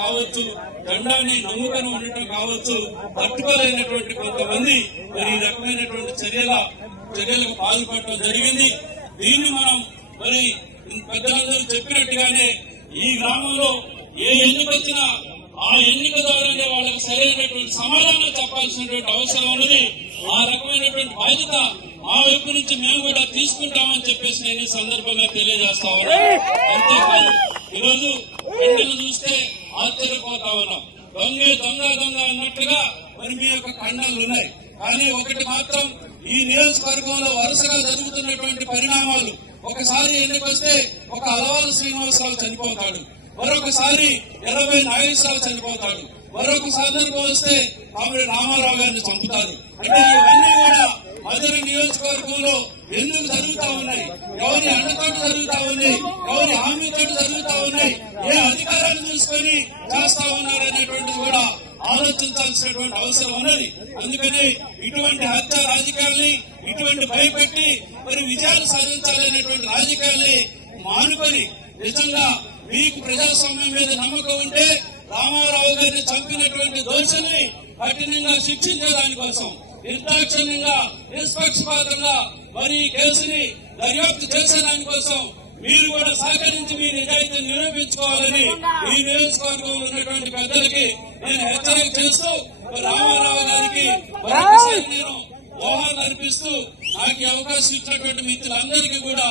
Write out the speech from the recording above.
కావచ్చు దండాన్ని నమ్ముకొని ఉండటం కావచ్చు పట్టుకోలేనటువంటి కొంతమంది మరి ఈ రకమైనటువంటి చర్యల చర్యలకు పాల్పడటం జరిగింది దీన్ని మనం మరి పెద్దలందరూ చెప్పినట్టుగానే ఈ గ్రామంలో ఏ ఎన్నిక వచ్చినా ఆ ఎన్నిక ద్వారానే వాళ్ళకి సరైనటువంటి సమాధానం చెప్పాల్సినటువంటి అవసరం ఉన్నది ఆ రకమైనటువంటి బాధ్యత ఆ వైపు నుంచి మేము కూడా తీసుకుంటామని చెప్పేసి నేను సందర్భంగా తెలియజేస్తా ఉన్నాను అంతేకాదు ఈరోజు ఎన్నికలు చూస్తే ఆశ్చర్యపోతా ఉన్నాం దొంగ దొంగ దొంగ అన్నట్టుగా మరి మీ యొక్క ఖండాలు ఉన్నాయి కానీ ఒకటి మాత్రం ఈ నియోజకవర్గంలో వరుసగా జరుగుతున్నటువంటి పరిణామాలు ఒకసారి ఎన్నికొస్తే ఒక అలవాలు శ్రీనివాసరావు చనిపోతాడు మరొకసారి ఎనభై నాగేశ్వరరావు చనిపోతాడు మరొక సందర్భం వస్తే ఆమె రామారావు గారిని చంపుతారు అంటే ఇవన్నీ కూడా మధుర నియోజకవర్గంలో ఎన్నులు జరుగుతా ఉన్నాయి ఎవరి అండతోటి జరుగుతా ఉంది ఎవరి తోటి జరుగుతా ఉన్నాయి ఏ అధికారాన్ని చూసుకొని చేస్తా ఉన్నారు అనేటువంటిది కూడా ఆలోచించాల్సినటువంటి అవసరం ఉన్నది అందుకని ఇటువంటి హత్య రాజకీయాల్ని ఇటువంటి భయపెట్టి మరి విజయాలు సాధించాలనేటువంటి రాజకీయాల్ని మానుకొని నిజంగా మీకు ప్రజాస్వామ్యం మీద నమ్మకం ఉంటే రామారావు గారిని చంపినటువంటి దోషుల్ని కఠినంగా శిక్షించే దానికోసం నిర్దాక్షిణ్యంగా నిష్పక్షపాతంగా మరి ఈ కేసుని దర్యాప్తు చేసే దానికోసం మీరు కూడా సహకరించి మీ నిజాయితీ నిరూపించుకోవాలని ఈ నియోజకవర్గంలో ఉన్నటువంటి పెద్దలకి నేను హెచ్చరిక చేస్తూ రామారావు గారికి నేను మోహాలు అనిపిస్తూ నాకు అవకాశం ఇచ్చినటువంటి మిత్రులందరికీ కూడా